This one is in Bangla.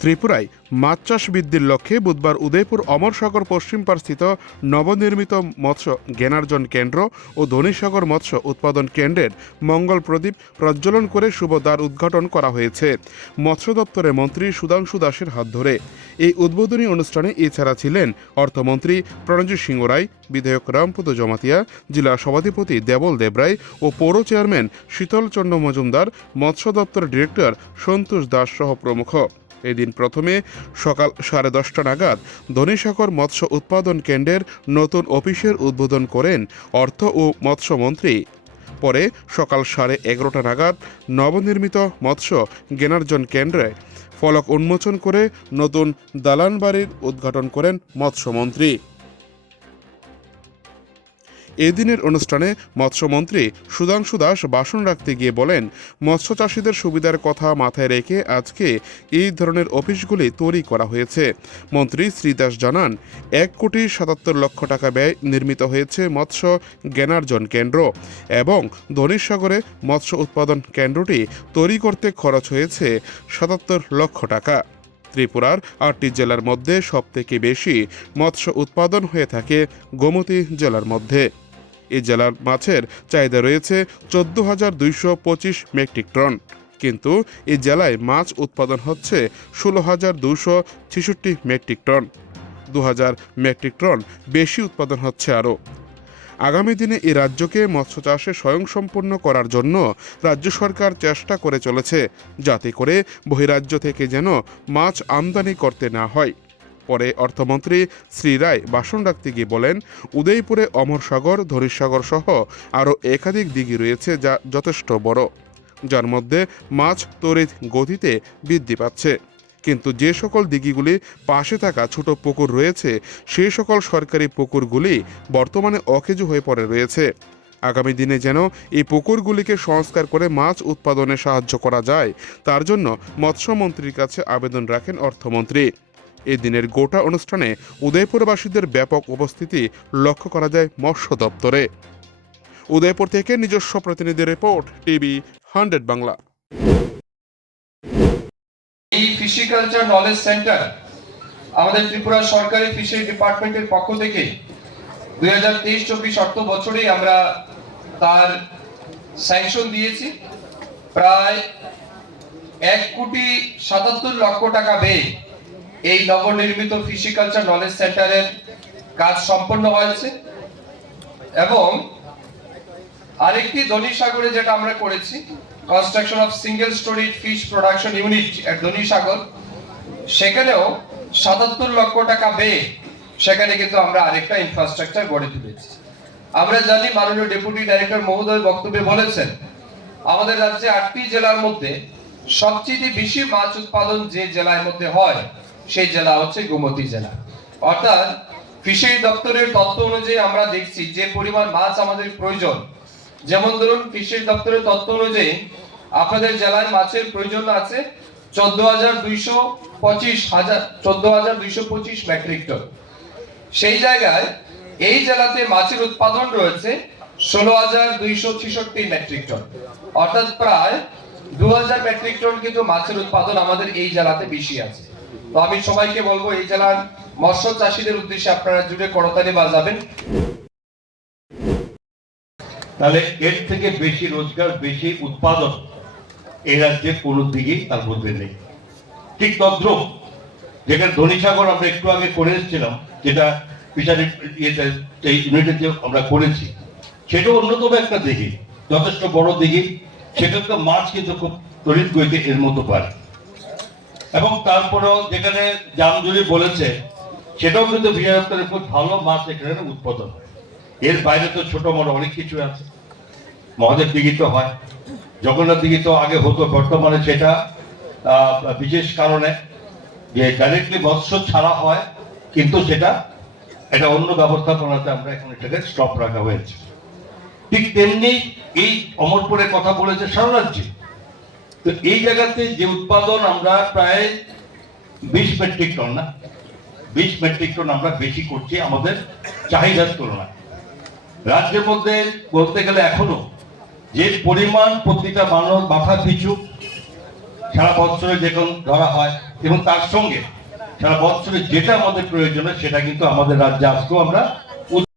ত্রিপুরায় মাছ চাষ বৃদ্ধির লক্ষ্যে বুধবার উদয়পুর অমরসাগর পশ্চিম পাড়স্থিত নবনির্মিত মৎস্য জ্ঞানার্জন কেন্দ্র ও ধনীসাগর মৎস্য উৎপাদন কেন্দ্রের মঙ্গল প্রদীপ প্রজ্বলন করে শুভ দ্বার উদ্ঘাটন করা হয়েছে মৎস্য দপ্তরের মন্ত্রী সুধাংশু দাসের হাত ধরে। এই উদ্বোধনী অনুষ্ঠানে এছাড়া ছিলেন অর্থমন্ত্রী প্রণজিৎ সিংহ রায়, বিধায়ক রামপদ জমাতিয়া, জেলা সভাধিপতি দেবল দেবরায় ও পৌর চেয়ারম্যান শীতলচন্দ্র মজুমদার, মৎস্য দপ্তরের ডিরেক্টর সন্তোষ দাস সহ প্রমুখ। এদিন প্রথমে সকাল 10:30 নাগাদ ধনীসাগর মৎস্য উৎপাদন কেন্দ্রের নতুন অফিসের উদ্বোধন করেন অর্থ ও মৎস্যমন্ত্রী। পরে সকাল 11:30 নাগাদ নবনির্মিত মৎস্য জ্ঞানার্জন কেন্দ্রে ফলক উন্মোচন করে নতুন দালান বাড়ির উদ্ঘাটন করেন মৎস্যমন্ত্রী। এদিনের অনুষ্ঠানে মৎস্যমন্ত্রী সুধাংশু দাস ভাষণ রাখতে গিয়ে বলেন, মৎস্য চাষিদের সুবিধার কথা মাথায় রেখে আজকে এই ধরনের অফিসগুলি তৈরি করা হয়েছে। মন্ত্রী শ্রী দাস জানান, 1,77,00,000 টাকা ব্যয় নির্মিত হয়েছে মৎস্য জ্ঞানার্জন কেন্দ্র এবং ধনীসাগরে মৎস্য উৎপাদন কেন্দ্রটি তৈরি করতে খরচ হয়েছে 77 লক্ষ টাকা। ত্রিপুরার 8টি জেলার মধ্যে সবথেকে বেশি মৎস্য উৎপাদন হয়ে থাকে গোমতী জেলার মধ্যে। এই জেলার মাছের চাহিদা রয়েছে 14,225 মেট্রিক টন, কিন্তু এই জেলায় মাছ উৎপাদন হচ্ছে 16,266 মেট্রিক টন। 2,000 মেট্রিক টন বেশি উৎপাদন হচ্ছে আরও। আগামী দিনে এই রাজ্যকে মৎস্য চাষে স্বয়ংসম্পূর্ণ করার জন্য রাজ্য সরকার চেষ্টা করে চলেছে, যাতে করে বহিরাজ্য থেকে যেন মাছ আমদানি করতে না হয়। পরে অর্থমন্ত্রী শ্রী রায় ভাষণ রাখতে গিয়ে বলেন, উদয়পুরে অমরসাগর, ধনীসাগর সহ আরও একাধিক দিঘি রয়েছে যা যথেষ্ট বড়, যার মধ্যে মাছ তড়িৎ গতিতে বৃদ্ধি পাচ্ছে। কিন্তু যে সকল দিঘিগুলি পাশে থাকা ছোট পুকুর রয়েছে, সেই সকল সরকারি পুকুরগুলি বর্তমানে অকেজো হয়ে পড়ে রয়েছে। আগামী দিনে যেন এই পুকুরগুলিকে সংস্কার করে মাছ উৎপাদনে সাহায্য করা যায়, তার জন্য মৎস্যমন্ত্রীর কাছে আবেদন রাখেন অর্থমন্ত্রী। এই দিনের গোটা অনুষ্ঠানে উদয়পুরবাসীদের ব্যাপক উপস্থিতি লক্ষ্য করা যায় মৎস্য দপ্তরে। উদয়পুর থেকে নিজস্ব প্রতিনিধি রিপোর্ট, টিভি 100 বাংলা। এই ফিশিকালচার নলেজ সেন্টার আমাদের ত্রিপুরা সরকারি ফিশারি ডিপার্টমেন্টের পক্ষ থেকে 2023-24 অর্থ বছরে আমরা তার স্যাংশন দিয়েছি। প্রায় 1,77,00,000 টাকা ব্যয়ে এই নবনির্মিত ফিশিকালচার নলেজ সেন্টারের কাজ সম্পন্ন হয়েছে এবং আরেকটি ধনীসাগরে যেটা আমরা করেছি, construction of single storey fish production unit at Dhanisagar, সেখানেও 77 লক্ষ টাকা ব্যয়ে সেখানে কিন্তু আমরা আরেকটা ইনফ্রাস্ট্রাকচার গড়ে তুলেছি। আমরা জানি, মাননীয় ডেপুটি ডাইরেক্টর মহোদয় বক্তব্যে বলেছেন, আমাদের রাজ্যে 8টি জেলার মধ্যে সবচেয়ে বেশি মাছ উৎপাদন যে জেলার মধ্যে হয় সেই জেলা হচ্ছে গোমতী জেলা। অর্থাৎ ফিশারি দপ্তরের তথ্য অনুযায়ী আমরা দেখছি যে পরিমাণ মাছ আমাদের প্রয়োজন, যেমন ধরুন ফিশারি দপ্তরের তথ্য অনুযায়ী আপনাদের জেলায় মাছের প্রয়োজন আছে 14,225 মেট্রিক টন। সেই জায়গায় এই জেলাতে মাছের উৎপাদন রয়েছে 16,266 মেট্রিক টন, অর্থাৎ প্রায় 2,000 মেট্রিক টন কিন্তু মাছের উৎপাদন আমাদের এই জেলাতে বেশি আছে। তো আমি সবাইকে বলবো, এই জেলার মৎস্য চাষীদের উদ্দেশ্যে আপনারা জুড়ে করতালি বাজাবেন। তাহলে এর থেকে বেশি রোজগার, বেশি উৎপাদন এই রাজ্যে কোনো দিকেই তার মধ্যে নেই। ঠিক তদ্রুপ যেখানে ধনীসাগর আমরা একটু আগে করে এসেছিলাম, যেটা ফিশারি ইউনিটে যে আমরা করেছি, সেটাও অন্যতম একটা দিঘি, যথেষ্ট বড় দিঘি। সেটা তো মাছ কিন্তু খুব তড়িৎ গতিতে এর মতো পারে। এবং তারপরেও যেখানে জামজুরি বলেছে, সেটাও কিন্তু ফিশারি দপ্তরে খুব ভালো মাছ এখানে উৎপাদন হয়। এর বাইরে তো ছোট বড় অনেক কিছু আছে। মহাদেব দিঘি তো হয়, জগন্নাথ দিঘি তো আগে হতো, বর্তমানে সেটা বিশেষ কারণে যে ডাইরেক্টলি মৎস্য ছাড়া হয়, কিন্তু সেটা একটা অন্য ব্যবস্থাপনাতে আমরা এখন এটাকে স্টপ রাখা হয়েছে। ঠিক তেমনি এই অমরপুরের কথা বলেছে সারা রাজ্যে। তো এই জায়গাতে যে উৎপাদন আমরা প্রায় 20 মেট্রিক টন, না 20 মেট্রিক টন আমরা বেশি করছি আমাদের চাহিদার তুলনায়। রাজ্যের মধ্যে বলতে গেলে এখনো যে পরিমাণ প্রতিটা মাথা পিছু সারা বছরে যখন ধরা হয়, এবং তার সঙ্গে সারা বছরে যেটা আমাদের প্রয়োজন হয় সেটা কিন্তু আমাদের রাজ্যে আজকেও আমরা